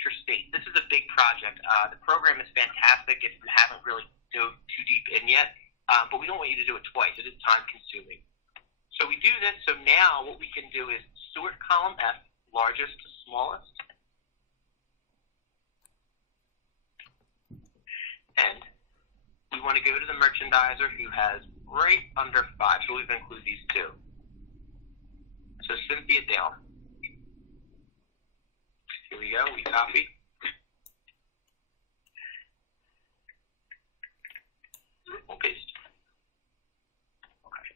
future state. This is a big project. The program is fantastic if you haven't really dove too deep in yet, but we don't want you to do it twice. It is time-consuming. So we do this, so now what we can do is sort column F, largest to smallest, and we want to go to the merchandiser who has right under 5, so we've included these two. So Cynthia down. Here we go, we copy. We'll paste. Okay.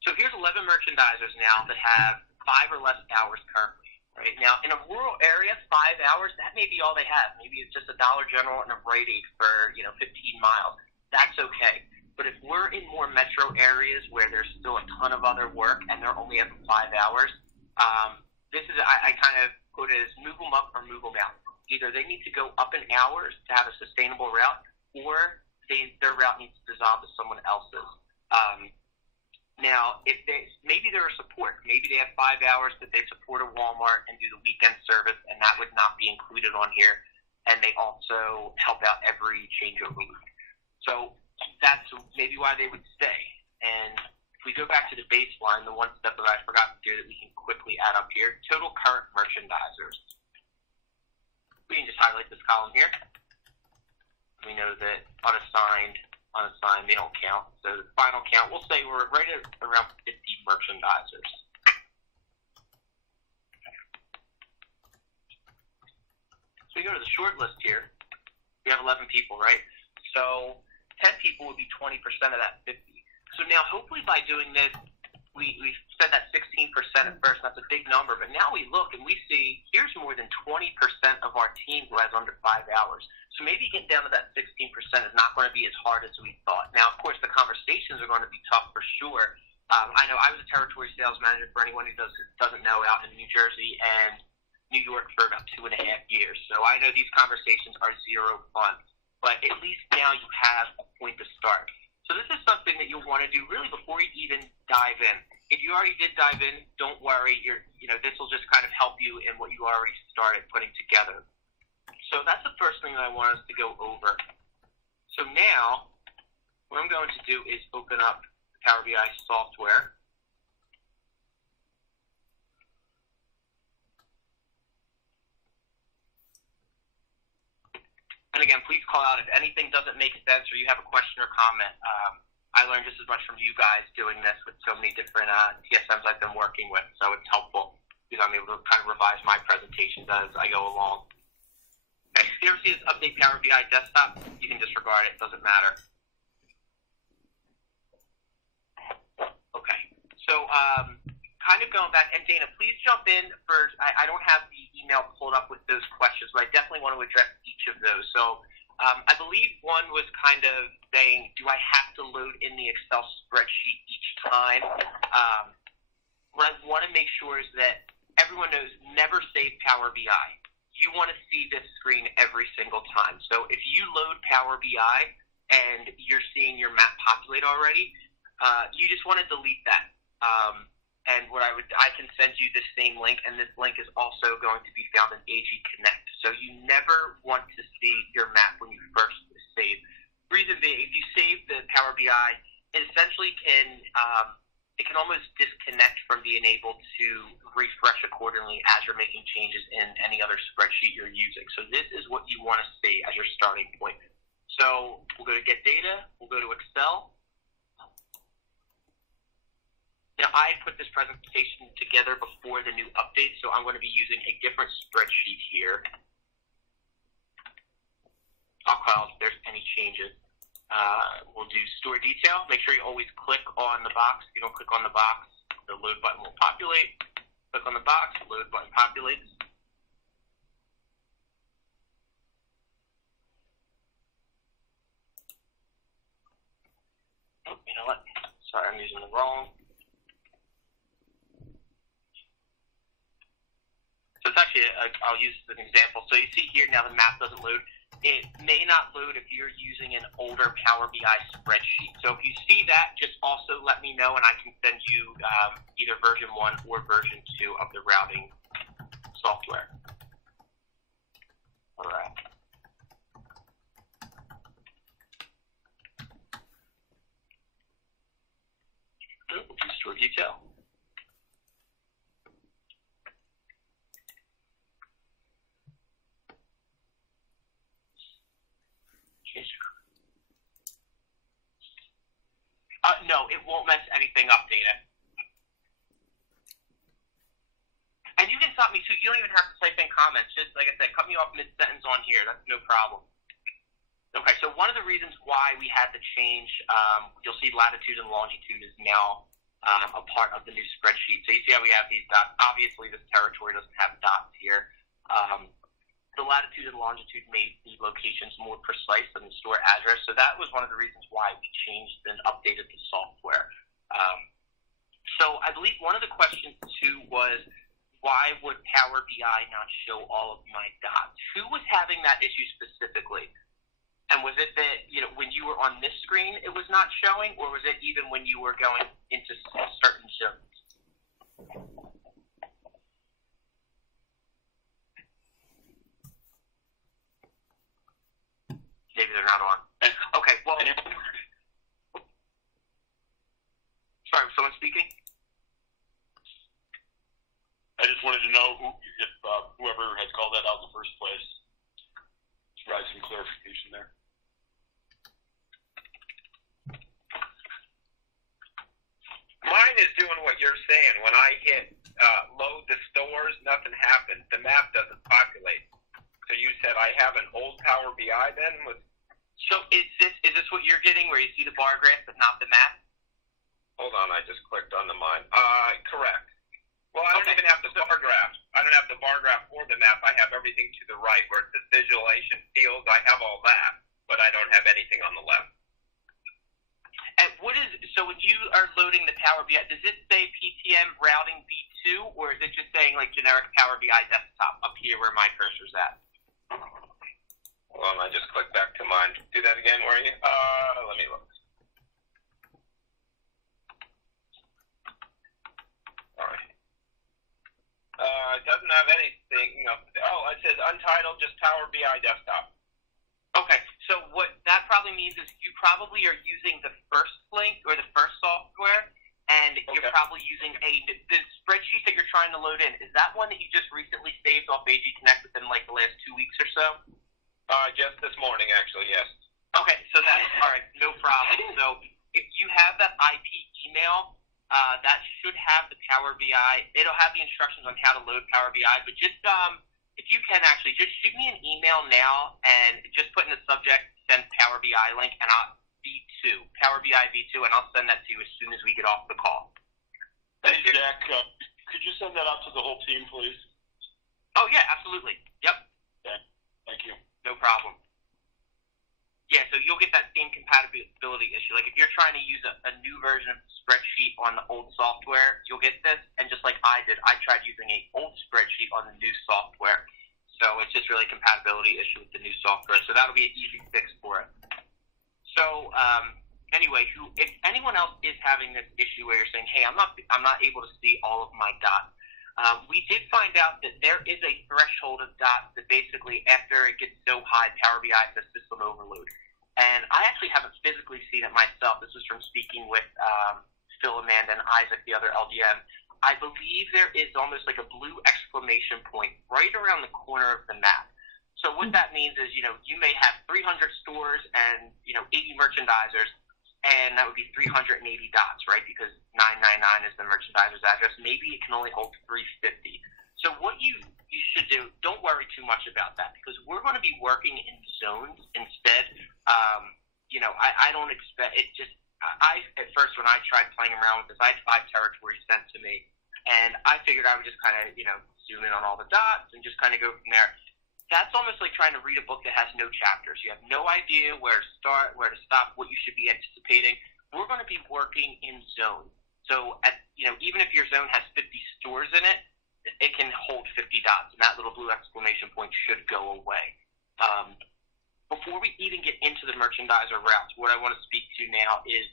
So here's 11 merchandisers now that have 5 or less hours currently. Right now, in a rural area, 5 hours, that may be all they have. Maybe it's just a Dollar General and a Rite Aid for 15 miles. That's okay. But if we're in more metro areas where there's still a ton of other work and they're only having 5 hours, this is I kind of quote it as move them up or move them out. Either they need to go up in hours to have a sustainable route, or their route needs to dissolve to someone else's. Now, if maybe they're a support. Maybe they have 5 hours that they support a Walmart and do the weekend service, and that would not be included on here. And they also help out every changeover week. So that's maybe why they would stay. And if we go back to the baseline, the one step that I forgot to do that we can quickly add up here, total current merchandisers. We can just highlight this column here. We know that unassigned, they don't count. So the final count, we'll say we're right at around 50 merchandisers. So we go to the short list here. We have 11 people, right? So 10 people would be 20% of that 50. So now hopefully by doing this, we said that 16% at first, that's a big number, but now we look and we see here's more than 20% of our team who has under 5 hours. So maybe getting down to that 16% is not going to be as hard as we thought. Now, of course, the conversations are going to be tough for sure. I know I was a territory sales manager for anyone who doesn't know out in New Jersey and New York for about 2.5 years. So I know these conversations are zero fun, but at least now you have a point to start. So this is something that you'll want to do really before you even dive in. If you already did dive in, don't worry. This will just kind of help you in what you already started putting together. So that's the first thing that I want us to go over. So now, what I'm going to do is open up Power BI software. And again, please call out if anything doesn't make sense or you have a question or comment. I learned just as much from you guys doing this with so many different TSMs I've been working with, so it's helpful because I'm able to kind of revise my presentations as I go along. Okay, if you ever see this update Power BI desktop, you can disregard it. It doesn't matter. Okay, so kind of going back, and Dana, please jump in first. I don't have the email pulled up with those questions, but I definitely want to address each of those. So I believe one was kind of saying, do I have to load in the Excel spreadsheet each time? What I want to make sure is that everyone knows never save Power BI. You want to see this screen every single time. So if you load Power BI and you're seeing your map populate already, you just want to delete that. And I can send you the same link, and this link is also going to be found in AG Connect. So you never want to see your map when you first save. Reason being, if you save the Power BI, it essentially can almost disconnect from being able to refresh accordingly as you're making changes in any other spreadsheet you're using. So this is what you want to see as your starting point. So we'll go to Get Data, we'll go to Excel. Now, I put this presentation together before the new update, so I'm going to be using a different spreadsheet here. I'll call if there's any changes. We'll do Store Detail. Make sure you always click on the box. If you don't click on the box, the load button will populate. Click on the box, the load button populates. Oh, you know what? Sorry, I'm using the wrong. So it's actually, I'll use this as an example. So you see here now the map doesn't load. It may not load if you're using an older Power BI spreadsheet. So if you see that, just also let me know and I can send you either version 1 or version 2 of the routing software. No, it won't mess anything up, Dana. And you can stop me too. You don't even have to type in comments. Just like I said, cut me off mid-sentence on here. That's no problem. Okay, so one of the reasons why we had to change, you'll see latitude and longitude is now a part of the new spreadsheet. So you see how we have these dots. Obviously, this territory doesn't have dots here. The latitude and longitude made the locations more precise than the store address. So that was one of the reasons why we changed and updated the software. So I believe one of the questions, too, was why would Power BI not show all of my dots? Who was having that issue specifically? And was it that, when you were on this screen it was not showing, or was it even when you were going into certain zones? Maybe they're not on. Okay, well... Sorry, was someone speaking? I just wanted to know if whoever had called that out in the first place. Provide some clarification there. Mine is doing what you're saying. When I hit load the stores, nothing happens. The map doesn't populate. So you said I have an old Power BI then? So is this what you're getting, where you see the bar graph but not the map? Hold on, I just clicked on the mine. Correct. Well, I don't even have the bar graph. I don't have the bar graph or the map. I have everything to the right where it says visualization fields. I have all that, but I don't have anything on the left. And so when you are loading the Power BI, does it say PTM routing V2, or is it just saying like generic Power BI desktop up here where my cursor's at? Hold on, I just clicked back to mine. Do that again, were you? Let me look. All right. It doesn't have anything. It says untitled, just Power BI desktop. Okay, so what that probably means is you probably are using the first link or the first software, and you're probably using the spreadsheet that you're trying to load in. Is that one that you just recently saved off AG Connect within like the last 2 weeks or so? Just this morning, actually, yes. Okay, so that's all right, no problem. So if you have that IP email, that should have the Power BI. It'll have the instructions on how to load Power BI, but just if you can actually just shoot me an email now and just put in the subject, send Power BI link, and V2, Power BI V2, and I'll send that to you as soon as we get off the call. Hey, Jack, could you send that out to the whole team, please? Oh, yeah, absolutely. Yep. Okay. Thank you. No problem. Yeah, so you'll get that same compatibility issue. Like if you're trying to use a new version of the spreadsheet on the old software, you'll get this. And just like I did, I tried using an old spreadsheet on the new software. So it's just really a compatibility issue with the new software. So that'll be an easy fix for it. So anyway, if anyone else is having this issue where you're saying, hey, I'm not able to see all of my dots, we did find out that there is a threshold of dots that basically after it gets so high, Power BI says system overload. And I actually haven't physically seen it myself. This was from speaking with Phil, Amanda, and Isaac, the other LDM. I believe there is almost like a blue exclamation point right around the corner of the map. So what that means is, you may have 300 stores and, 80 merchandisers, and that would be 380 dots, right? Because 999 is the merchandiser's address. Maybe it can only hold 350. So what you should do, don't worry too much about that, because we're going to be working in zones instead. I don't expect it. At first when I tried playing around with this, I had 5 territories sent to me, and I figured I would just kind of zoom in on all the dots and just kind of go from there. That's almost like trying to read a book that has no chapters. You have no idea where to start, where to stop, what you should be anticipating. We're going to be working in zones. So even if your zone has 50 stores in it, it can hold 50 dots, and that little blue exclamation point should go away. Before we even get into the merchandiser routes, what I want to speak to now is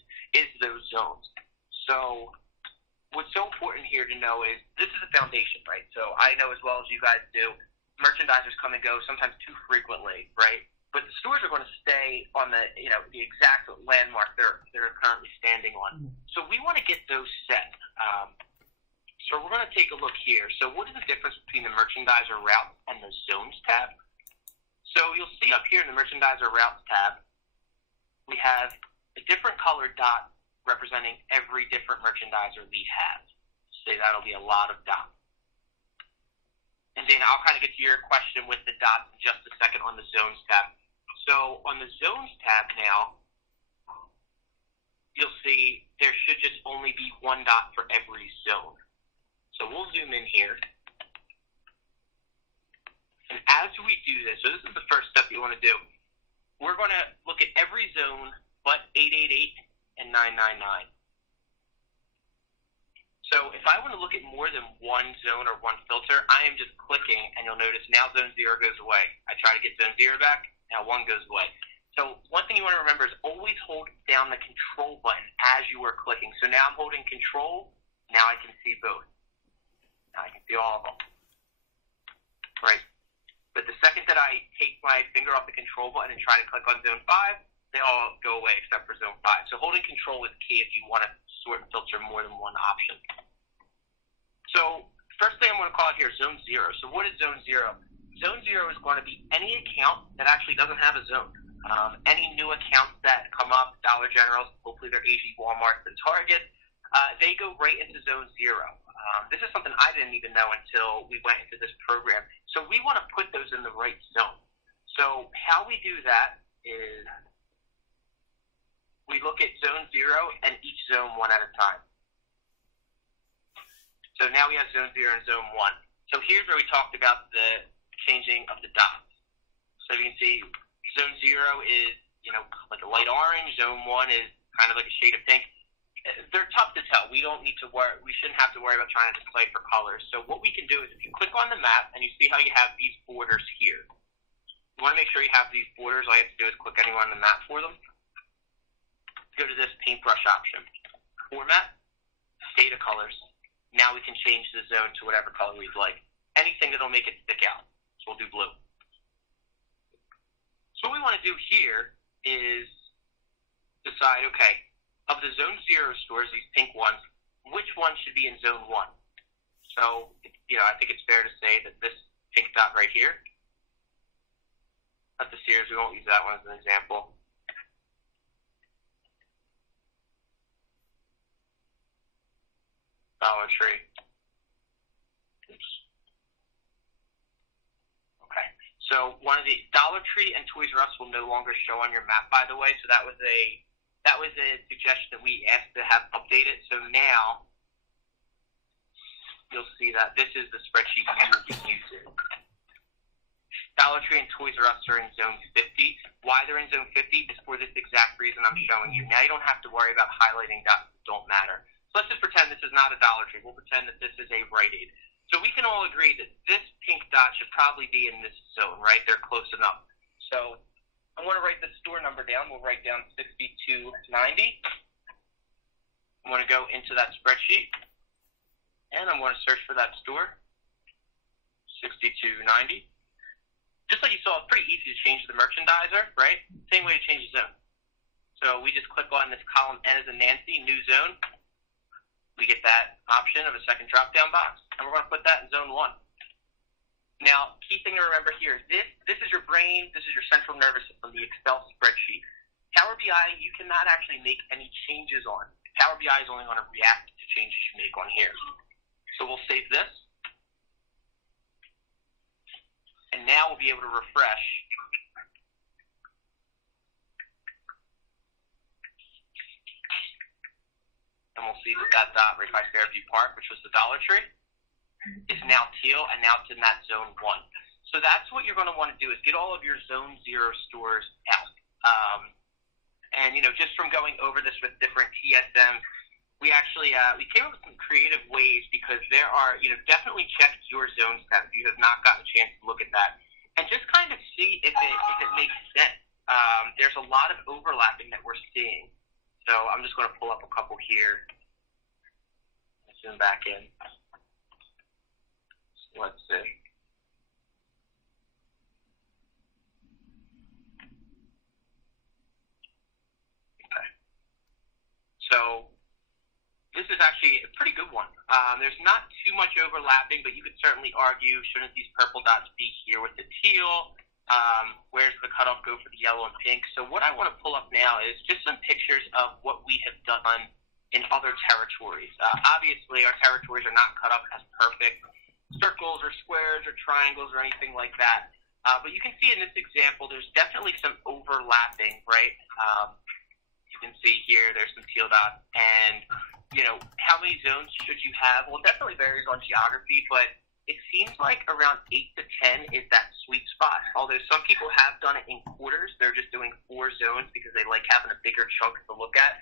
those zones. So what's so important here to know is this is a foundation, right? So I know as well as you guys do, merchandisers come and go sometimes too frequently, right? But the stores are going to stay on the exact landmark they're currently standing on. So we want to get those set. So we're going to take a look here. So what is the difference between the merchandiser route and the zones tab? So you'll see up here in the merchandiser routes tab, we have a different colored dot representing every different merchandiser we have. So that'll be a lot of dots. And then I'll kind of get to your question with the dots in just a second on the zones tab. So on the zones tab now, you'll see there should just only be one dot for every zone. So we'll zoom in here. And as we do this, so this is the first step you want to do, we're going to look at every zone but 888 and 999. So if I want to look at more than one zone or one filter, I am just clicking, and you'll notice now zone 0 goes away. I try to get zone 0 back, now 1 goes away. So one thing you want to remember is always hold down the control button as you are clicking. So now I'm holding control, now I can see both. Now I can see all of them. Right? But the second that I take my finger off the control button and try to click on zone 5, they all go away except for zone 5. So holding control is key if you want to sort and filter more than one option. So first thing I'm going to call it here is zone 0. So what is zone 0? Zone 0 is going to be any account that actually doesn't have a zone. Any new accounts that come up, Dollar Generals, hopefully they're AG, Walmart, and Target, they go right into zone 0. This is something I didn't even know until we went into this program. So we want to put those in the right zone. So how we do that is we look at zone 0 and each zone one at a time. So now we have zone 0 and zone 1. So here's where we talked about the changing of the dots. So you can see zone 0 is, like a light orange. Zone 1 is kind of like a shade of pink. They're tough to tell. We shouldn't have to worry about trying to display for colors. So what we can do is if you click on the map and you see how you have these borders here. You want to make sure you have these borders. All you have to do is click anywhere on the map for them. Go to this paintbrush option. Format, data colors. Now we can change the zone to whatever color we'd like. Anything that'll make it stick out. So we'll do blue. So what we want to do here is decide, okay, of the zone 0 stores, these pink ones, which one should be in zone 1? So, I think it's fair to say that this pink dot right here, at the Sears, we won't use that one as an example. Dollar Tree. Oops. Okay. So one of the Dollar Tree and Toys R Us will no longer show on your map, by the way. So that was a suggestion that we asked to have updated. So now you'll see that this is the spreadsheet you will be using. Dollar Tree and Toys R Us are in zone 50. Why they're in zone 50 is for this exact reason I'm showing you. Now you don't have to worry about highlighting dots that don't matter. So let's just pretend this is not a Dollar Tree. We'll pretend that this is a Rite Aid. So we can all agree that this pink dot should probably be in this zone, right? They're close enough. So I'm going to write the store number down. We'll write down 6290. I'm going to go into that spreadsheet, and I'm going to search for that store, 6290. Just like you saw, it's pretty easy to change the merchandiser, right? Same way to change the zone. So we just click on this column N as in Nancy, new zone. We get that option of a second drop-down box, and we're going to put that in zone 1. Now, key thing to remember here, this is your brain, this is your central nervous system, the Excel spreadsheet. Power BI, you cannot actually make any changes on. Power BI is only going to react to changes you make on here. So we'll save this. And now we'll be able to refresh. And we'll see that dot right by Fairview Park, which was the Dollar Tree, is now teal, and now it's in that zone 1. So that's what you're going to want to do is get all of your zone 0 stores out. And, just from going over this with different TSMs, we actually we came up with some creative ways because there are, definitely check your zones tab if you have not gotten a chance to look at that. And just kind of see if it makes sense. There's a lot of overlapping that we're seeing. So I'm just going to pull up a couple here. Zoom back in. So let's see. Okay. So this is actually a pretty good one. There's not too much overlapping, but you could certainly argue, shouldn't these purple dots be here with the teal? Where's the cutoff go for the yellow and pink? So what I want to pull up now is just some pictures of what we have done in other territories. Obviously, our territories are not cut up as perfect circles or squares or triangles or anything like that. But you can see in this example, there's definitely some overlapping, right? You can see here, there's some teal dots. And, how many zones should you have? Well, it definitely varies on geography, but it seems like around 8 to 10 is that sweet spot. Although some people have done it in quarters. They're just doing 4 zones because they like having a bigger chunk to look at.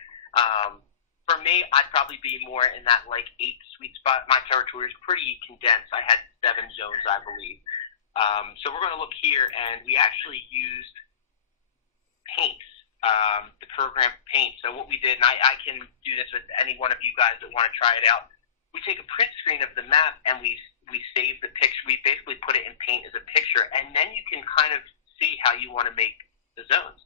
For me, I'd probably be more in that 8 sweet spot. My territory is pretty condensed. I had 7 zones, I believe. So we're going to look here, and we actually used Paint, the program Paint. So what we did, and I can do this with any one of you guys that want to try it out. We take a print screen of the map, and we save the picture. We basically put it in Paint as a picture, and then you can kind of see how you want to make the zones.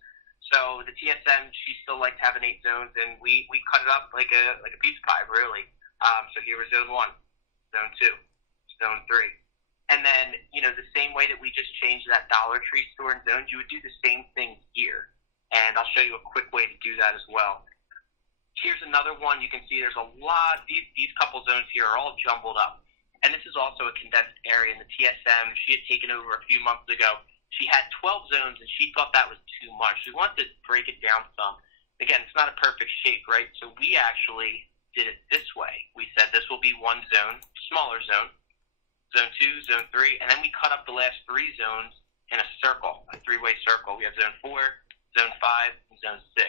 So the TSM, she still likes having 8 zones, and we cut it up like a pizza pie, really. So here was zone 1, zone 2, zone 3. And then, the same way that we just changed that Dollar Tree store and zones, you would do the same thing here. And I'll show you a quick way to do that as well. Here's another one. You can see there's a lot. These couple zones here are all jumbled up. And this is also a condensed area. And the TSM, she had taken over a few months ago. She had 12 zones, and she thought that was too much. She wanted to break it down some. Again, it's not a perfect shape, right? So we actually did it this way. We said this will be one zone, smaller zone, zone 2, zone 3, and then we cut up the last 3 zones in a circle, a 3-way circle. We have zone 4, zone 5, and zone 6.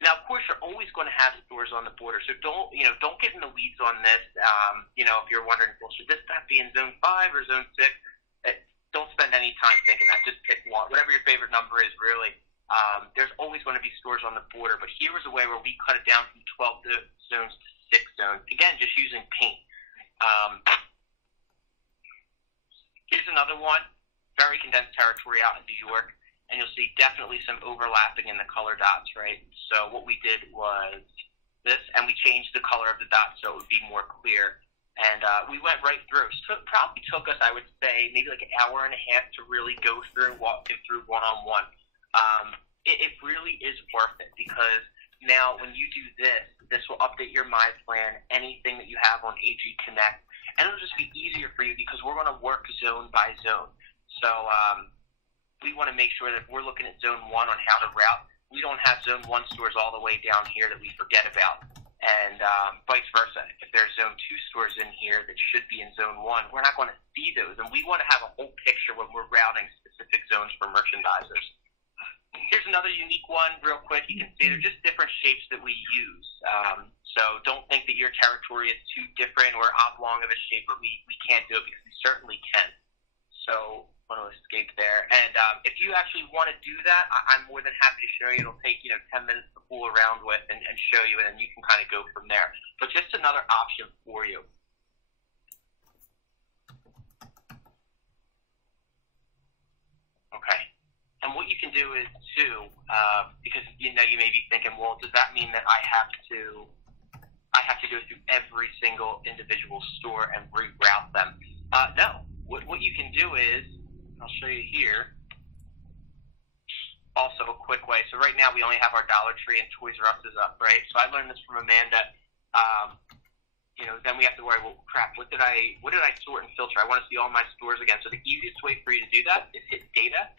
Now, of course, you're always going to have stores on the border, so don't get in the weeds on this. If you're wondering, well, should this not be in zone 5 or zone 6? Don't spend any time thinking that. Just pick one, whatever your favorite number is, really. There's always going to be stores on the border, but here was a way where we cut it down from 12 zones to 6 zones. Again, just using Paint. Here's another one, very condensed territory out in New York, and you'll see definitely some overlapping in the color dots, right? So what we did was this, and we changed the color of the dots so it would be more clear. And we went right through. So it probably took us, I would say, maybe like an hour and a half to really go through, walking through one-on-one. It really is worth it because now when you do this will update your My Plan, anything that you have on AG Connect, and it'll just be easier for you because we're going to work zone by zone. So we want to make sure that if we're looking at zone 1 on how to route, we don't have zone 1 stores all the way down here that we forget about. And vice versa. If there's zone 2 stores in here that should be in zone 1, we're not going to see those. And we want to have a whole picture when we're routing specific zones for merchandisers. Here's another unique one real quick. You can see they're just different shapes that we use. So don't think that your territory is too different or oblong of a shape, but we can't do it because we certainly can. So I want to escape there. And if you actually want to do that, I'm more than happy to show you. It'll take 10 minutes to fool around with and show you, and you can kind of go from there. But just another option for you. Okay. And what you can do is too, because you may be thinking, well, does that mean that I have to go through every single individual store and reroute them? No. What you can do is, I'll show you here, also a quick way. So right now we only have our Dollar Tree and Toys R Us is up, right? So I learned this from Amanda. Then we have to worry, well, crap, what did I sort and filter? I want to see all my stores again. So the easiest way for you to do that is hit Data,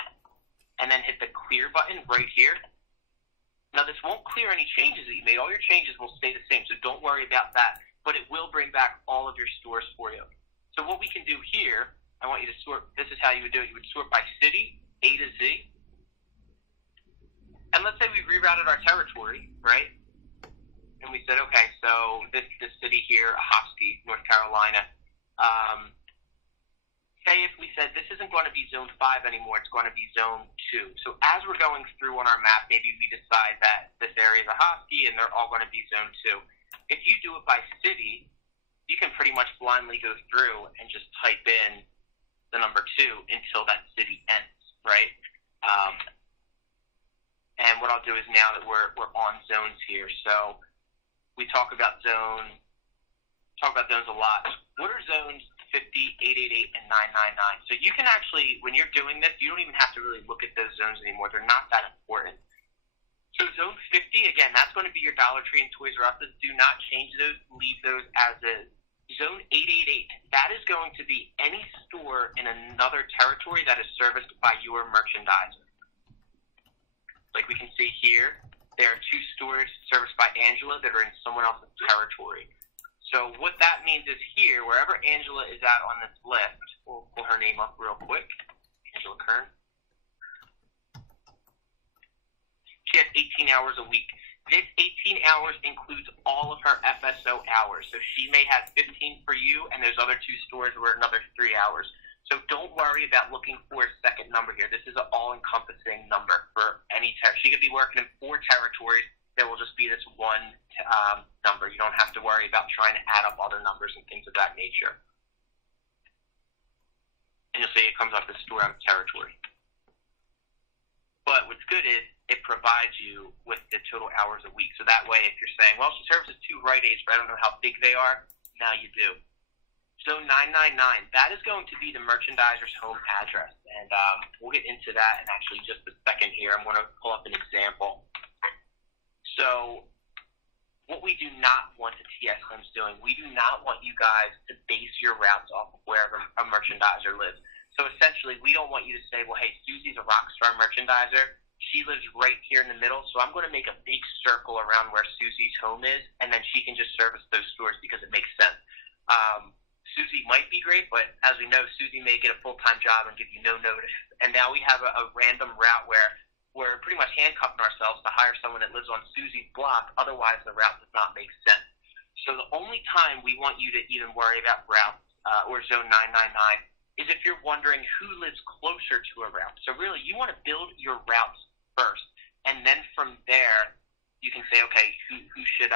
and then hit the Clear button right here. Now this won't clear any changes that you made. All your changes will stay the same, so don't worry about that. But it will bring back all of your stores for you. So what we can do here, I want you to sort, this is how you would do it. You would sort by city, A to Z. And let's say we rerouted our territory, right? And we said, okay, so this city here, Ahoskie, North Carolina. Say if we said this isn't going to be zone 5 anymore, it's going to be zone 2. So as we're going through on our map, maybe we decide that this area is Ahoskie and they're all going to be zone 2. If you do it by city, you can pretty much blindly go through and just type in the number 2 until that city ends, right? And what I'll do is now that we're on zones here, so we talk about zones a lot. What are zones 50, 888, and 999? So you can actually, when you're doing this, you don't even have to really look at those zones anymore. They're not that important. So Zone 50, again, that's going to be your Dollar Tree and Toys R Us. Do not change those. Leave those as is. Zone 888, that is going to be any store in another territory that is serviced by your merchandiser. Like we can see here, there are 2 stores serviced by Angela that are in someone else's territory. So what that means is here, wherever Angela is at on this list, we'll pull her name up real quick, Angela Kern. She has 18 hours a week. This 18 hours includes all of her FSO hours. So she may have 15 for you, and there's other 2 stores where another 3 hours. So don't worry about looking for a second number here. This is an all-encompassing number for any territory. She could be working in 4 territories. There will just be this one number. You don't have to worry about trying to add up other numbers and things of that nature. And you'll see it comes off the store out of territory. But what's good is it provides you with the total hours a week. So that way, if you're saying, well, she services 2 Rite Aids, but I don't know how big they are, now you do. Zone 999, that is going to be the merchandiser's home address. And we'll get into that in actually just a second here. I'm going to pull up an example. So what we do not want the TSMs doing, we do not want you guys to base your routes off of wherever a merchandiser lives. So essentially, we don't want you to say, well, hey, Susie's a Rockstar merchandiser. She lives right here in the middle, so I'm going to make a big circle around where Susie's home is, and then she can just service those stores because it makes sense. Susie might be great, but as we know, Susie may get a full-time job and give you no notice. And now we have a random route where we're pretty much handcuffing ourselves to hire someone that lives on Susie's block. Otherwise, the route does not make sense. So the only time we want you to even worry about routes or Zone 999 is if you're wondering who lives closer to a route. So really, you want to build your routes first, and then from there, you can say, okay, who should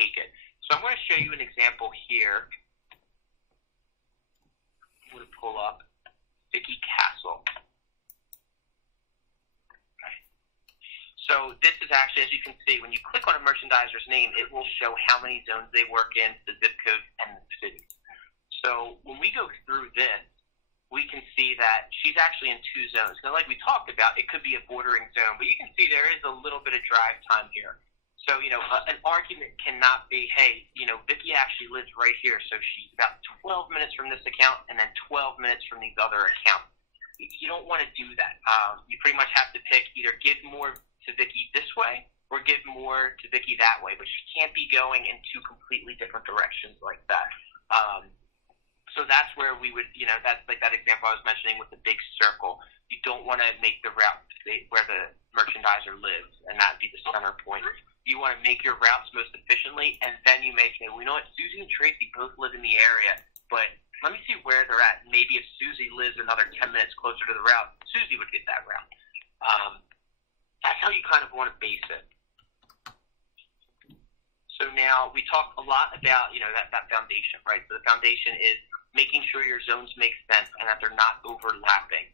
take it. So I'm going to show you an example here. I'm going to pull up Vicky Castle. Okay. So this is actually, as you can see, when you click on a merchandiser's name, it will show how many zones they work in, the zip code, and the city. So when we go through this, we can see that she's actually in 2 zones. Now, like we talked about, it could be a bordering zone, but you can see there is a little bit of drive time here. So, an argument cannot be, hey, Vicky actually lives right here, so she's about 12 minutes from this account and then 12 minutes from these other accounts. You don't want to do that. You pretty much have to pick either give more to Vicky this way or give more to Vicky that way, but she can't be going in 2 completely different directions like that. So that's where we would, that's like that example I was mentioning with the big circle. You don't want to make the route where the merchandiser lives, and that would be the center point. You want to make your routes most efficiently, and then you may say, well, you know what, Susie and Tracy both live in the area, but let me see where they're at. Maybe if Susie lives another 10 minutes closer to the route, Susie would get that route. That's how you kind of want to base it. So now we talk a lot about, that foundation, right? So the foundation is making sure your zones make sense and that they're not overlapping,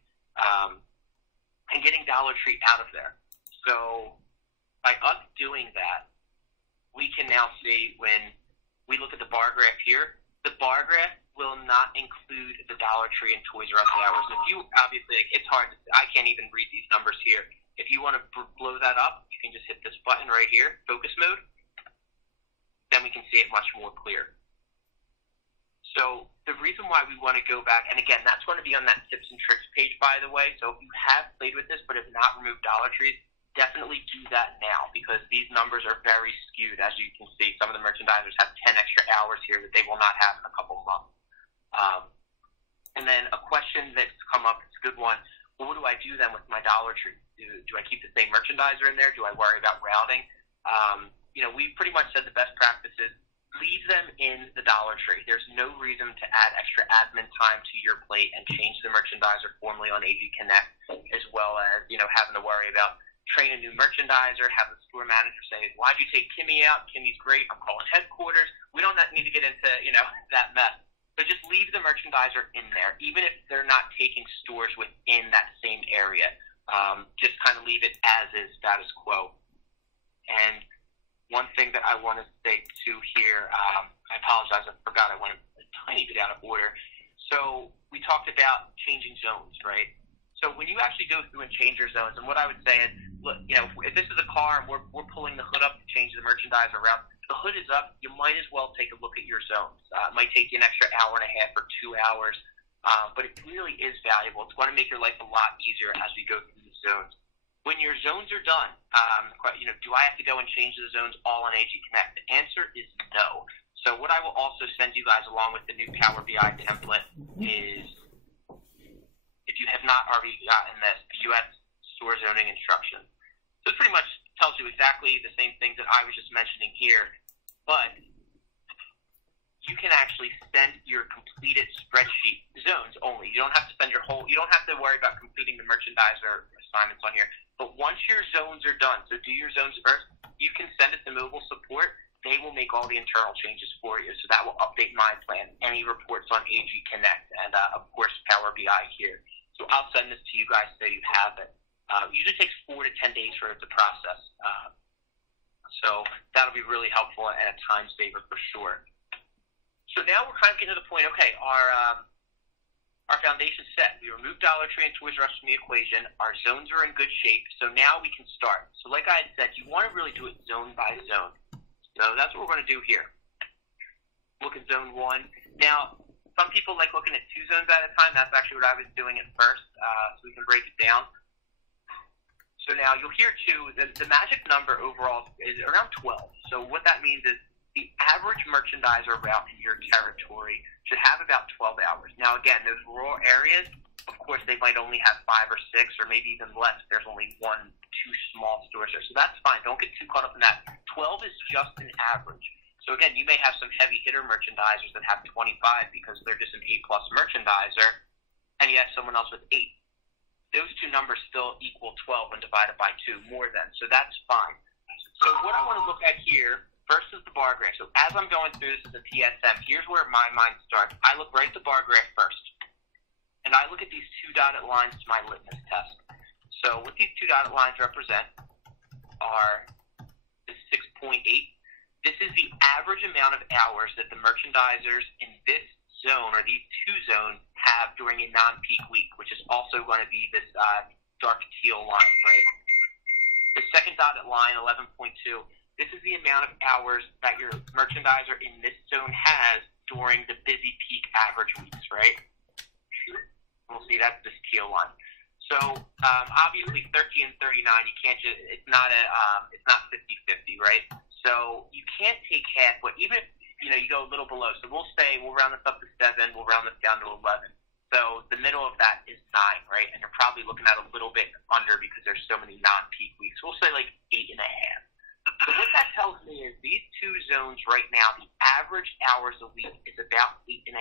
and getting Dollar Tree out of there. So by us doing that, we can now see when we look at the bar graph here, the bar graph will not include the Dollar Tree and Toys R Us hours. If you, obviously, it's hard to, I can't even read these numbers here. If you want to blow that up, you can just hit this button right here, focus mode. Then we can see it much more clear. So the reason why we want to go back, and again, that's going to be on that tips and tricks page, by the way. So if you have played with this but have not removed Dollar Trees, definitely do that now because these numbers are very skewed. As you can see, some of the merchandisers have 10 extra hours here that they will not have in a couple months. And then a question that's come up, it's a good one. Well, what do I do then with my Dollar Tree? Do I keep the same merchandiser in there? Do I worry about routing? We pretty much said the best practice is leave them in the Dollar Tree. There's no reason to add extra admin time to your plate and change the merchandiser formally on AG Connect, as well as, having to worry about train a new merchandiser, have the store manager say, why'd you take Kimmy out? Kimmy's great. I'm calling headquarters. We don't need to get into, that mess. So just leave the merchandiser in there, even if they're not taking stores within that same area. Just kind of leave it as is, status quo. And one thing that I want to say too here, I apologize, I forgot I went a tiny bit out of order. So we talked about changing zones, right? So when you actually go through and change your zones, and what I would say is if this is a car and we're pulling the hood up to change the merchandise around, the hood is up, you might as well take a look at your zones. It might take you an extra hour and a half or 2 hours, but it really is valuable. It's going to make your life a lot easier as we go through the zones. When your zones are done, do I have to go and change the zones all on AG Connect? The answer is no. So what I will also send you guys along with the new Power BI template is, if you have not already gotten this, the U.S. store zoning instructions. So it pretty much tells you exactly the same things that I was just mentioning here, but you can actually send your completed spreadsheet zones only. You don't have to spend you don't have to worry about completing the merchandiser assignments on here. But once your zones are done, so do your zones first, you can send it to mobile support. They will make all the internal changes for you. So that will update my plan, any reports on AG Connect, and of course Power BI here. So I'll send this to you guys so you have it. Usually takes 4 to 10 days for it to process. So that'll be really helpful and a time saver for sure. So now we're kind of getting to the point, okay, our foundation's set. We removed Dollar Tree and Toys R Us from the equation. Our zones are in good shape. So now we can start. So like I had said, you want to really do it zone by zone. So that's what we're going to do here. Look at zone 1. Now, some people like looking at 2 zones at a time. That's actually what I was doing at first, so we can break it down. So now you'll hear, too, the magic number overall is around 12. So what that means is the average merchandiser route in your territory should have about 12 hours. Now, again, those rural areas, of course, they might only have 5 or 6 or maybe even less if there's only 1, 2 small stores there. So that's fine. Don't get too caught up in that. 12 is just an average. So, again, you may have some heavy hitter merchandisers that have 25 because they're just an A-plus merchandiser, and you have someone else with 8. Those 2 numbers still equal 12 when divided by 2, more than. So that's fine. So what I want to look at here first is the bar graph. So as I'm going through this as a TSM, here's where my mind starts. I look right at the bar graph first, and I look at these 2 dotted lines as my litmus test. So what these 2 dotted lines represent are the 6.8. This is the average amount of hours that the merchandisers in this zone or these 2 zones have during a non-peak week, which is also going to be this dark teal line, right? The second dotted line, 11.2, this is the amount of hours that your merchandiser in this zone has during the busy peak average weeks, right? We'll see that's this teal line. So obviously 30 and 39, you can't just, it's not 50-50, right? So you can't take half, but even if you go a little below. So we'll round this up to 7, we'll round this down to 11. So the middle of that is 9, right? And you're probably looking at a little bit under because there's so many non-peak weeks. We'll say like 8.5. So what that tells me is these 2 zones right now, the average hours a week is about 8.5.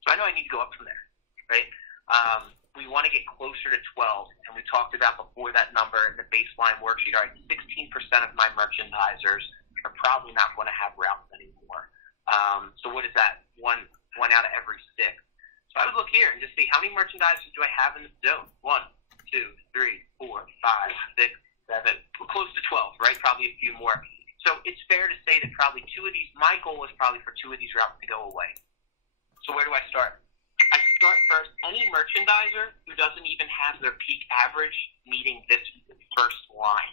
So I know I need to go up from there, right? We want to get closer to 12, and we talked about before that number in the baseline worksheet. All right, 16% of my merchandisers are probably not going to have routes anymore. So what is that? One out of every 6. So I would look here and just see how many merchandisers do I have in the zone? 1, 2, 3, 4, 5, 6, 7. We're close to 12, right? Probably a few more. So it's fair to say that probably 2 of these, my goal is probably for 2 of these routes to go away. So where do I start? I start first, any merchandiser who doesn't even have their peak average meeting this first line.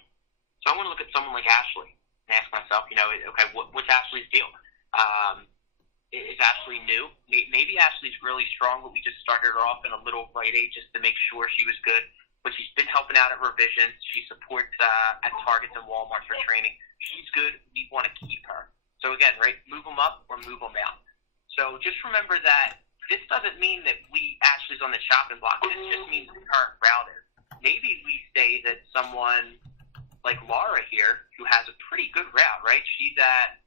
So I want to look at someone like Ashley and ask myself, okay, what's Ashley's deal? Is Ashley new? Maybe Ashley's really strong, but we just started her off in a little Rite Aid just to make sure she was good. But she's been helping out at revisions. She supports at Targets and Walmart for training. She's good. We want to keep her. So again, right, move them up or move them down. So just remember that this doesn't mean that Ashley's on the chopping block. This just means the current route is. Maybe we say that someone like Laura here, who has a pretty good route, right? She's at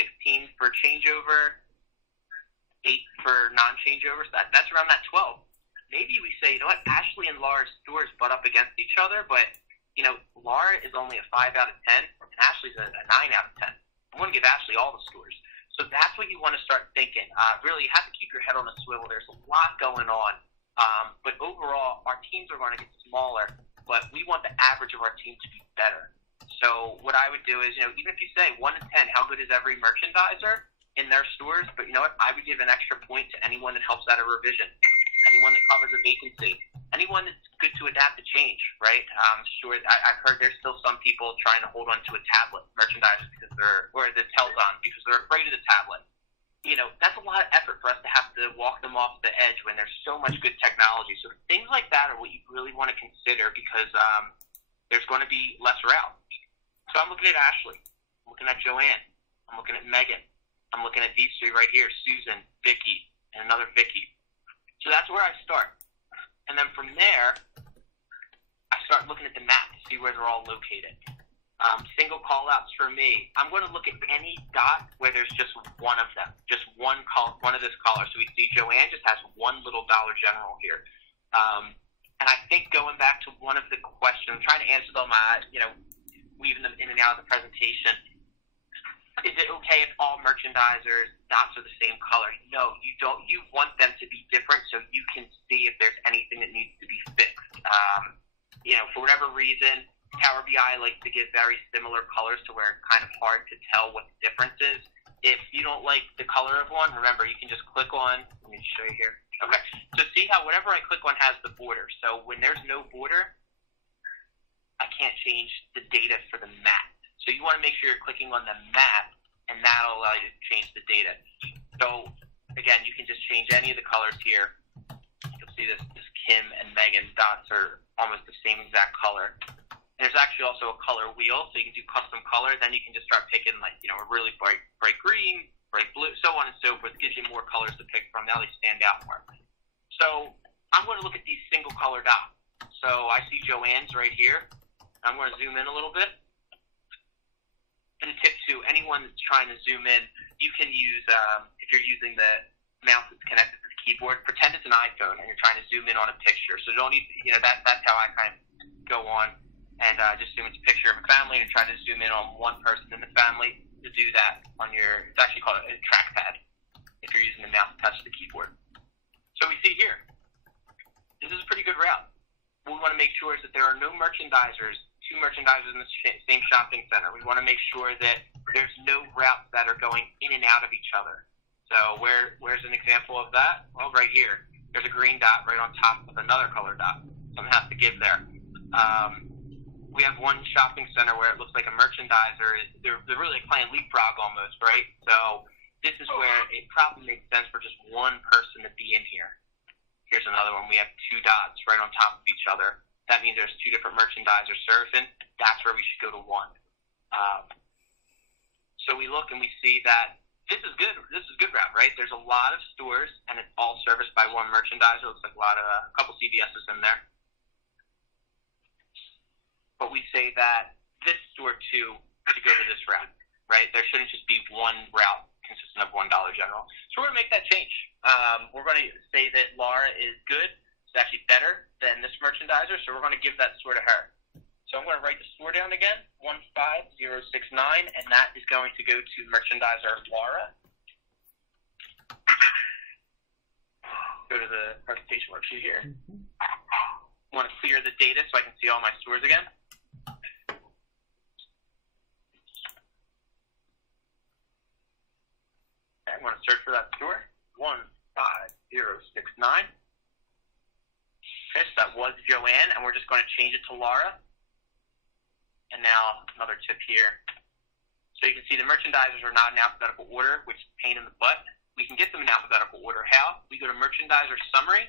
16 for changeover, 8 for non-changeovers. That's around that 12. Maybe we say, Ashley and Laura's stores butt up against each other, but, Laura is only a 5 out of 10, and Ashley's a 9 out of 10. I'm going to give Ashley all the stores. So that's what you want to start thinking. Really, you have to keep your head on a swivel. There's a lot going on. But overall, our teams are going to get smaller, but we want the average of our team to be better. So what I would do is, even if you say 1 to 10, how good is every merchandiser in their stores? But you know what? I would give an extra point to anyone that helps out a revision, anyone that covers a vacancy, anyone that's good to adapt to change, right? Sure, I've heard there's still some people trying to hold on to a tablet merchandisers because or the Telzon because they're afraid of the tablet. That's a lot of effort for us to have to walk them off the edge when there's so much good technology. So things like that are what you really want to consider because there's going to be less route. So I'm looking at Ashley. I'm looking at Joanne. I'm looking at Megan. I'm looking at these three right here, Susan, Vicky, and another Vicky. So that's where I start. And then from there, I start looking at the map to see where they're all located. Single call-outs for me. I'm going to look at any dot where there's just one of them, just one of this color. So we see Joanne just has one little Dollar General here. And I think going back to one of the questions, I'm trying to answer them, weaving them in and out of the presentation. Is it okay if all merchandisers dots are the same color? No, you don't. You want them to be different so you can see if there's anything that needs to be fixed. For whatever reason, Power BI likes to give very similar colors to where it's kind of hard to tell what the difference is. If you don't like the color of one, remember, you can just click on, let me show you here. Okay, so see how whatever I click on has the border. So when there's no border, I can't change the data for the map. So you want to make sure you're clicking on the map, and that'll allow you to change the data. So, again, you can just change any of the colors here. You'll see this Kim and Megan dots are almost the same exact color. And there's actually also a color wheel, so you can do custom color. Then you can just start picking, a really bright green, bright blue, so on and so forth. It gives you more colors to pick from. Now they stand out more. So I'm going to look at these single color dots. So I see Joanne's right here. I'm going to zoom in a little bit. And a tip too, anyone that's trying to zoom in, you can use, if you're using the mouse that's connected to the keyboard, pretend it's an iPhone and you're trying to zoom in on a picture. So don't even, that's how I kind of go on and just zoom into a picture of a family and try to zoom in on one person in the family. To do that on it's actually called a trackpad if you're using the mouse to touch the keyboard. So we see here, this is a pretty good route. What we want to make sure is that there are no two merchandisers in the same shopping center. We want to make sure that there's no routes that are going in and out of each other. So where's an example of that? Well, right here. There's a green dot right on top of another color dot. Something has to give there. We have one shopping center where it looks like a merchandiser. They're really playing leapfrog almost, right? So this is where it probably makes sense for just one person to be in here. Here's another one. We have two dots right on top of each other. That means there's two different merchandisers servicing. That's where we should go to one. So we look and we see that this is good. This is a good route, right? There's a lot of stores, and it's all serviced by one merchandiser. Looks like a couple CVS's in there. But we say that this store, too, should go to this route, right? There shouldn't just be one route consistent of $1 General. So we're going to make that change. We're going to say that Laura is good. It's actually better than this merchandiser, so we're going to give that store to her. So I'm going to write the store down again, 15069, and that is going to go to merchandiser Laura. Go to the presentation worksheet here. I want to clear the data so I can see all my stores again. I'm going to search for that store, 15069. Okay, so that was Joanne, and we're just going to change it to Laura. And now another tip here. So you can see the merchandisers are not in alphabetical order, which is a pain in the butt. We can get them in alphabetical order. How? We go to merchandiser summary.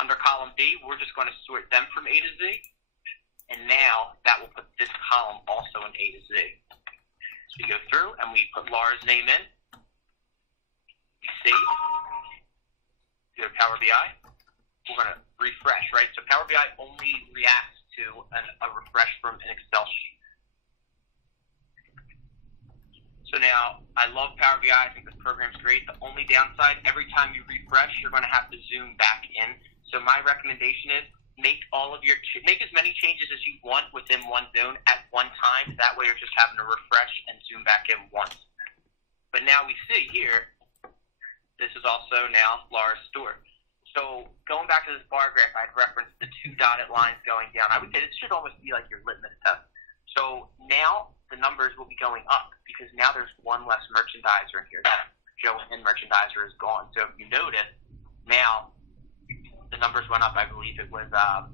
Under column B, we're just going to sort them from A to Z. And now that will put this column also in A to Z. So we go through and we put Laura's name in. We save. Go to Power BI. We're going to refresh, right? So Power BI only reacts to a refresh from an Excel sheet. So now, I love Power BI. I think this program's great. The only downside, every time you refresh, you're going to have to zoom back in. So my recommendation is make as many changes as you want within one zone at one time. That way you're just having to refresh and zoom back in once. But now we see here, this is also now Laura's store. So going back to this bar graph, I'd referenced the two dotted lines going down. I would say this should almost be like your litmus test. So now the numbers will be going up because now there's one less merchandiser in here. That Joanne merchandiser is gone. So if you notice, now the numbers went up. I believe it was 7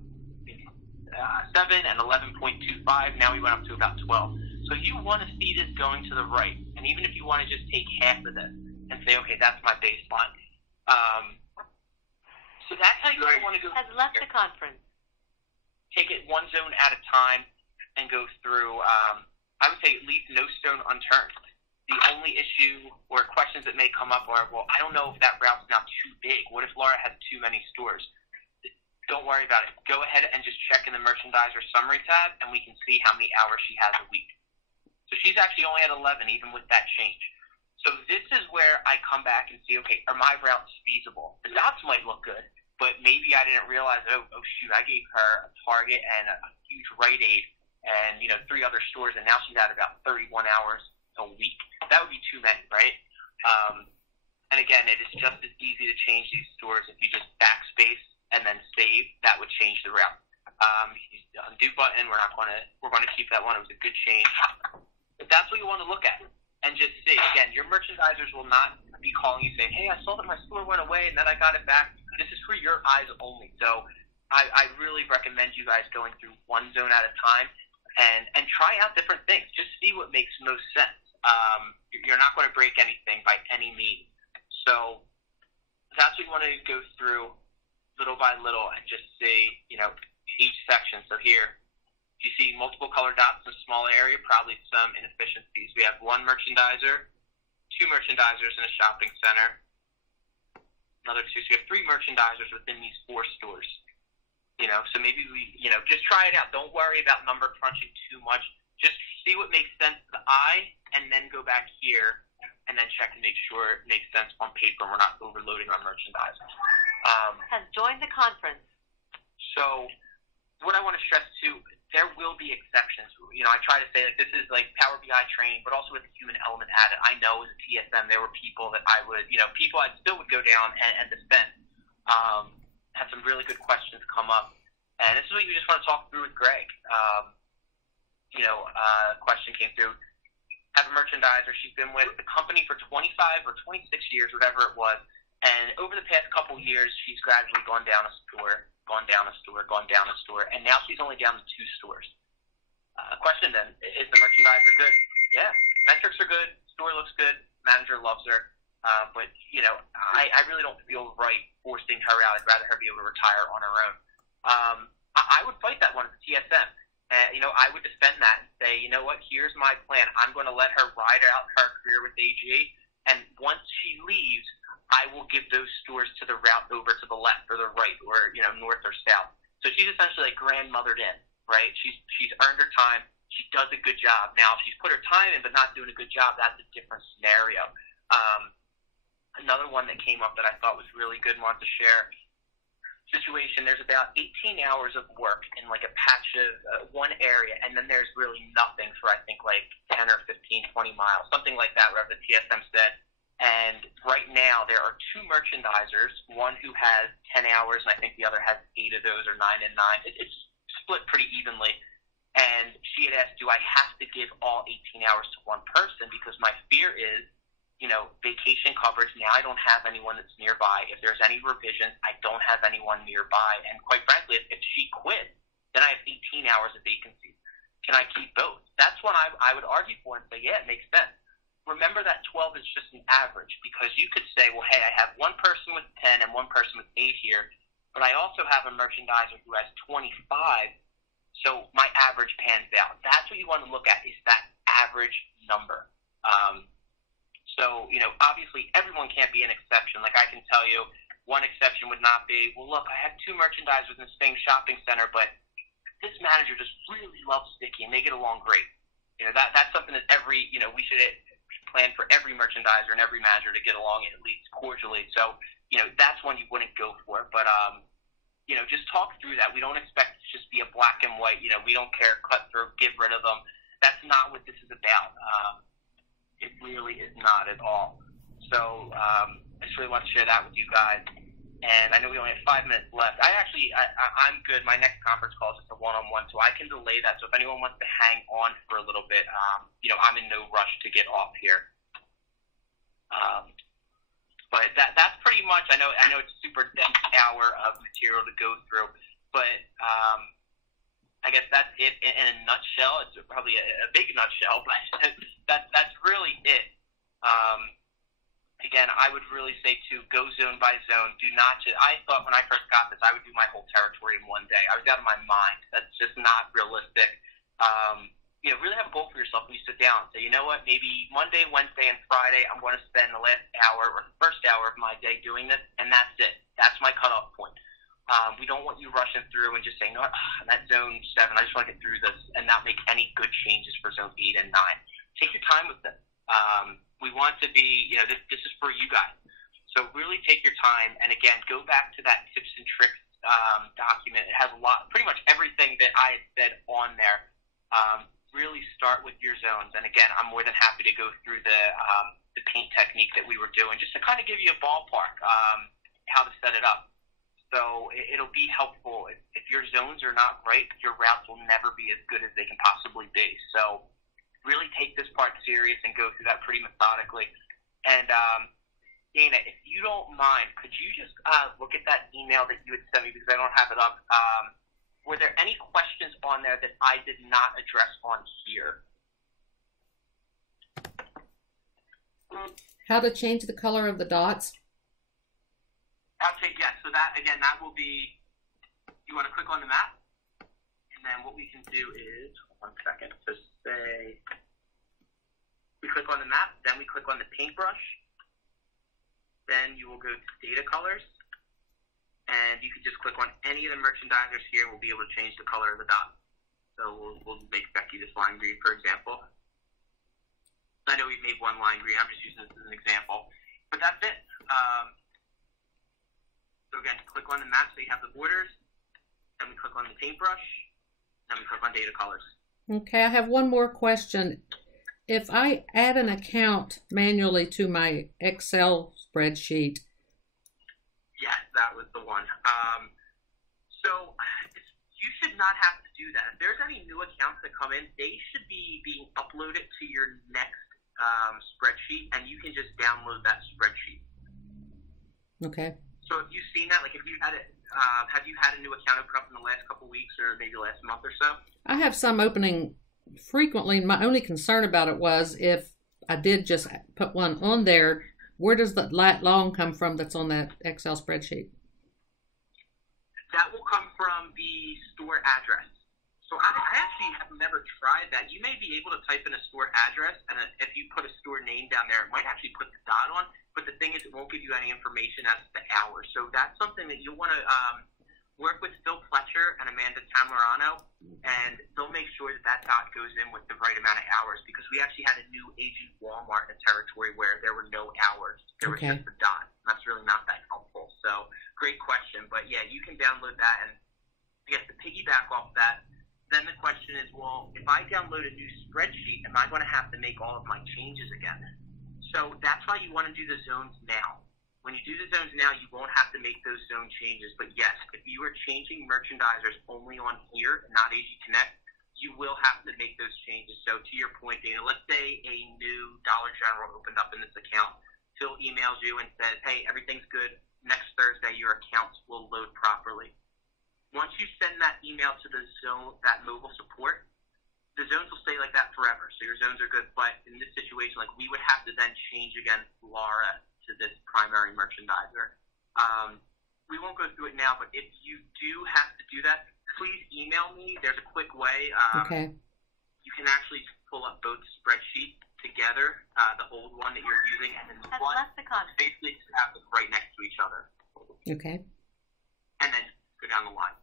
and 11.25. Now we went up to about 12. So you want to see this going to the right. And even if you want to just take half of this and say, okay, that's my baseline. So that's how you want to go. Has left the conference. Take it one zone at a time and go through, I would say at least no stone unturned. The only issue or questions that may come up are, well, I don't know if that route's now too big. What if Laura has too many stores? Don't worry about it. Go ahead and just check in the merchandiser summary tab, and we can see how many hours she has a week. So she's actually only at 11, even with that change. So this is where I come back and see, okay, are my routes feasible? The dots might look good, but maybe I didn't realize, oh shoot, I gave her a Target and a huge Rite Aid and, 3 other stores, and now she's at about 31 hours a week. That would be too many, right? And again, it is just as easy to change these stores if you just backspace and then save. That would change the route. Undo button. We're going to keep that one. It was a good change. But that's what you want to look at and just see. Again, your merchandisers will not be calling you saying, hey, I saw that my store went away and then I got it back. This is for your eyes only. So I really recommend you guys going through one zone at a time and try out different things. Just see what makes most sense. You're not going to break anything by any means. So that's what you want to go through little by little and just see, each section. So here, you see multiple color dots in a small area, probably some inefficiencies. We have one merchandiser, 2 merchandisers in a shopping center, another 2. So we have 3 merchandisers within these 4 stores. So maybe we, just try it out. Don't worry about number crunching too much. Just see what makes sense to the eye and then go back here and then check to make sure it makes sense on paper and we're not overloading our merchandisers. Has joined the conference. So what I want to stress too, there will be exceptions. I try to say that this is like Power BI training, but also with the human element added. I know as a TSM, there were people that I would, people I still would go down and defend. Had some really good questions come up. And this is what you just want to talk through with Greg. Question came through. Have a merchandiser. She's been with the company for 25 or 26 years, whatever it was. And over the past couple years, she's gradually gone down a store, and now she's only down to 2 stores. Question then, is the merchandiser good? Yeah, metrics are good, store looks good, manager loves her, but, I really don't feel right forcing her out. I'd rather her be able to retire on her own. I would fight that one as a TSM. I would defend that and say, you know what, here's my plan. I'm going to let her ride out her career with AG, and once she leaves, I will give those stores to the route over to the left or the right or, north or south. So she's essentially like grandmothered in, right? She's earned her time. She does a good job. Now, if she's put her time in but not doing a good job, that's a different scenario. Another one that came up that I thought was really good and wanted to share situation, there's about 18 hours of work in like a patch of one area, and then there's really nothing for I think like 10 or 15, 20 miles, something like that, wherever the TSM said. And right now there are 2 merchandisers, one who has 10 hours and I think the other has 8 of those, or 9 and 9. It's split pretty evenly. And she had asked, do I have to give all 18 hours to one person? Because my fear is, vacation coverage. Now I don't have anyone that's nearby. If there's any revisions, I don't have anyone nearby. And quite frankly, if she quits, then I have 18 hours of vacancy. Can I keep both? That's what I would argue for and say, yeah, it makes sense. Remember that 12 is just an average, because you could say, well, hey, I have one person with 10 and one person with 8 here, but I also have a merchandiser who has 25, so my average pans out. That's what you want to look at, is that average number. So, obviously everyone can't be an exception. Like I can tell you, one exception would not be, well, look, I have 2 merchandisers in the same shopping center, but this manager just really loves Sticky and they get along great. That's something that we should plan for every merchandiser and every manager to get along at least cordially. So, that's one you wouldn't go for. But, just talk through that. We don't expect it to just be a black and white, we don't care, cut through, get rid of them. That's not what this is about. It really is not at all. So I just really want to share that with you guys. And I know we only have 5 minutes left. I'm good. My next conference call is just a one-on-one, so I can delay that. So if anyone wants to hang on for a little bit, I'm in no rush to get off here. But that's pretty much. I know it's a super dense hour of material to go through, but I guess that's it in a nutshell. It's probably a big nutshell, but that's really it. Again, I would really say to go zone by zone. Do not just. I thought when I first got this, I would do my whole territory in one day. I was out of my mind. That's just not realistic. Really have a goal for yourself when you sit down. So you know what? Maybe Monday, Wednesday, and Friday, I'm going to spend the last hour or the first hour of my day doing this, and that's it. That's my cutoff point. We don't want you rushing through and just saying, no, that zone 7, I just want to get through this and not make any good changes for zone 8 and 9. Take your time with it. We want to be, this is for you guys. So really take your time. And again, go back to that tips and tricks document. It has pretty much everything that I had said on there. Really start with your zones. And again, I'm more than happy to go through the paint technique that we were doing just to kind of give you a ballpark, how to set it up. So it'll be helpful. If your zones are not right, your routes will never be as good as they can possibly be. So really take this part serious and go through that pretty methodically. And Dana, if you don't mind, could you just look at that email that you had sent me, because I don't have it up. Were there any questions on there that I did not address on here? How to change the color of the dots? I'll take, yes. So that, again, that will be, you want to click on the map, and then what we can do is, one second, so say, we click on the map, then we click on the paintbrush, then you will go to data colors, and you can just click on any of the merchandisers here, and we'll be able to change the color of the dot. So we'll make Becky this lime green, for example. I know we've made one lime green, I'm just using this as an example. But that's it. So again, click on the map so you have the borders, then we click on the paintbrush, then we click on data colors. Okay, I have one more question. If I add an account manually to my Excel spreadsheet. Yes, that was the one. So you should not have to do that. If there's any new accounts that come in, they should be being uploaded to your next spreadsheet, and you can just download that spreadsheet. Okay. So if you've seen that, like if you had it, have you had a new account open up in the last couple of weeks or maybe last month or so? I have some opening frequently. My only concern about it was if I did just put one on there, where does the lat long come from that's on that Excel spreadsheet? That will come from the store address. So I actually have never tried that. You may be able to type in a store address, and if you put a store name down there, it might actually put the dot on. But the thing is, it won't give you any information as to the hours. So that's something that you want to work with Phil Fletcher and Amanda Tamarano, and they'll make sure that that dot goes in with the right amount of hours, because we actually had a new agent Walmart in a territory where there were no hours. There was just a dot. That's really not that helpful. So great question. But yeah, you can download that, and I guess to piggyback off that, then the question is, well, if I download a new spreadsheet, am I going to have to make all of my changes again? So that's why you want to do the zones now. When you do the zones now, you won't have to make those zone changes. But yes, if you are changing merchandisers only on here, not AG Connect, you will have to make those changes. So to your point, Dana, let's say a new Dollar General opened up in this account. Phil emails you and says, hey, everything's good. Next Thursday, your accounts will load properly. Once you send that email to the zone, that mobile support, the zones will stay like that forever. So your zones are good. But in this situation, like, we would have to then change again Laura to this primary merchandiser. We won't go through it now, but if you do have to do that, please email me. There's a quick way. Okay. You can actually pull up both spreadsheets together, the old one that you're using and the new one. Basically, to have them right next to each other. Okay. And then go down the line.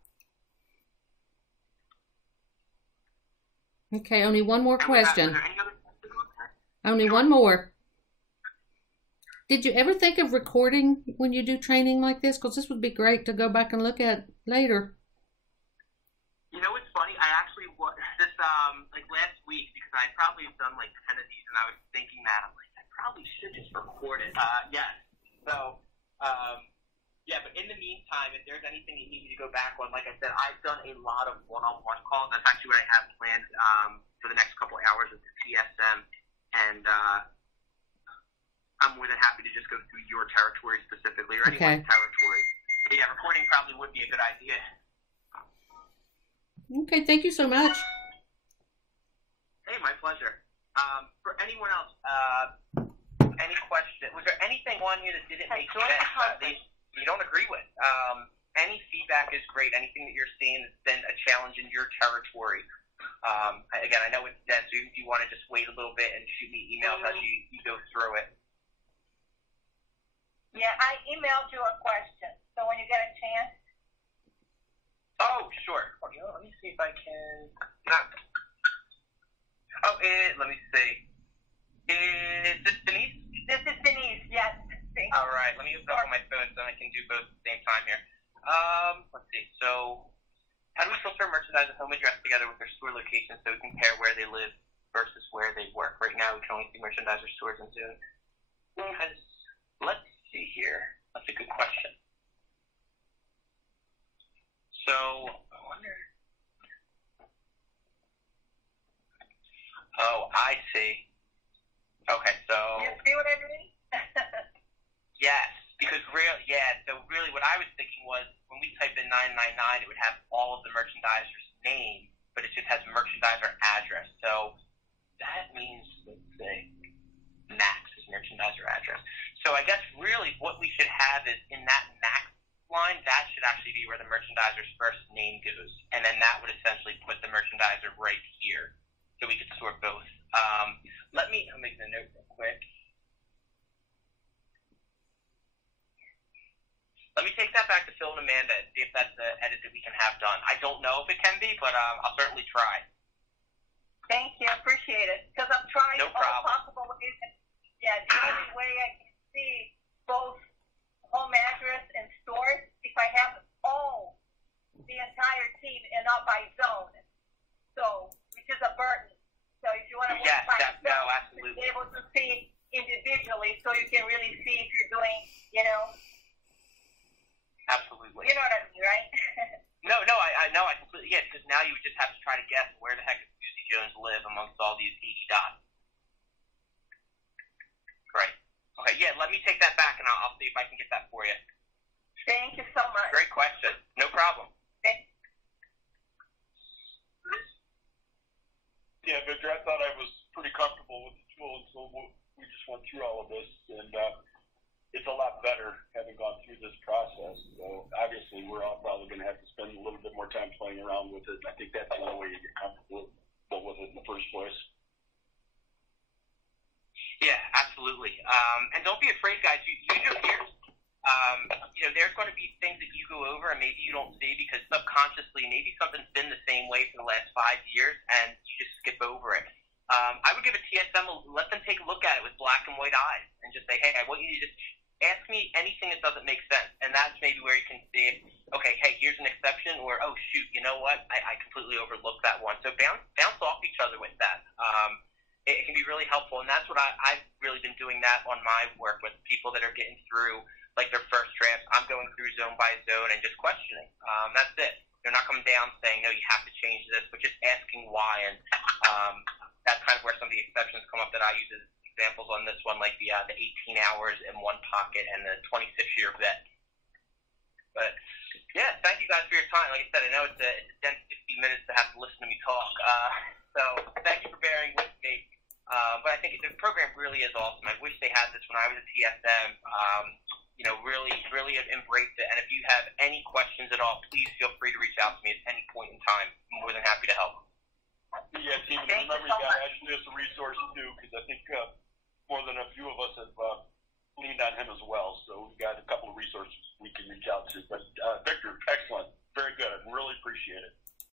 Okay, only one more question. Was there any other questions on that? Only one more. Did you ever think of recording when you do training like this? Because this would be great to go back and look at later. You know, it's funny. I actually this like last week, because I probably have done like 10 of these, and I was thinking that I'm like, I probably should just record it. Yes. So, yeah. But in the meantime, if there's anything you need me to go back on, like I said, I've done a lot of one-on-one calls. That's actually what I have planned for the next couple of hours with the TSM, and I'm more than happy to just go through your territory specifically or Okay. anyone's territory. But yeah, recording probably would be a good idea. Okay, thank you so much. Hey, my pleasure. For anyone else, any question? Was there anything on here that didn't make sense that you don't agree with? Any feedback is great. Anything that you're seeing that's been a challenge in your territory. Again, I know it's dense, so if you want to just wait a little bit and shoot me emails as you go through it. Yeah, I emailed you a question, so when you get a chance. Oh, sure. Okay, let me see if I can. Let me see. Is this Denise? This is Denise, yes. All right, let me open up on my phone so I can do both at the same time here. Let's see. So, how do we filter merchandise and home address together with their store location so we compare where they live versus where they work? Right now, we can only see merchandise or stores in Zoom. Let's see here. That's a good question. So, I wonder. Oh, I see. Okay, so. You see what I mean? Yes, because so really what I was thinking was when we type in 999, it would have all of the merchandiser's name, but it just has merchandiser address. So that means, let's say, Max is merchandiser address. So I guess really what we should have is in that Max line, that should actually be where the merchandiser's first name goes. And then that would essentially put the merchandiser right here. So we could sort both. I'll make the note real quick. Let me take that back to Phil and Amanda and see if that's the edit that we can have done. I don't know if it can be, but I'll certainly try. Thank you, appreciate it. Because I'm trying No all problem. possible ways. Yeah, the only way I can see both home address and stores if I have all the entire team and not by zone. So, which is a burden. So if you want to Yes, by no, zone, absolutely. be able to see individually so you can really see if you're doing, Absolutely. you know what I mean, right? No, I know, I completely get it, because now you would just have to try to guess where the heck does Susie Jones live amongst all these 80 dots. Great. Okay, yeah, let me take that back, and I'll see if I can get that for you. Thank you so much. Great question. No problem. Yeah, Victor, I thought I was pretty comfortable with the tool until we just went through all of this, and it's a lot better having gone through this process. So obviously, we're all probably going to have to spend a little bit more time playing around with it. I think that's the only way you get comfortable with it in the first place. Yeah, absolutely. And don't be afraid, guys. Use your ears. There's going to be things that you go over and maybe you don't see because subconsciously maybe something's been the same way for the last 5 years and you just skip over it. I would give a TSM, let them take a look at it with black and white eyes and just say, hey, I want you to just ask me anything that doesn't make sense. And that's maybe where you can see, okay, hey, here's an exception, or, oh, shoot, you know what? I completely overlooked that one. So bounce off each other with that. It can be really helpful, and that's what I've really been doing that on my work with people that are getting through, like, their first drafts. I'm going through zone by zone and just questioning. That's it. They're not coming down saying, no, you have to change this, but just asking why, and that's kind of where some of the exceptions come up that I use as examples on this one, like the 18 hours in one pocket and the 26-year vet. But, yeah, thank you guys for your time. Like I said, I know it's a dense 60 minutes to have to listen to me talk, so thank you for bearing with me. But I think the program really is awesome. I wish they had this when I was a TSM. Really embraced it. And if you have any questions at all, please feel free to reach out to me at any point in time. I'm more than happy to help. Yeah, Steve, remember you got to add this a resource too, because I think more than a few of us have leaned on him as well. So we've got a couple of resources we can reach out to. But Victor, excellent. Very good. I really appreciate it.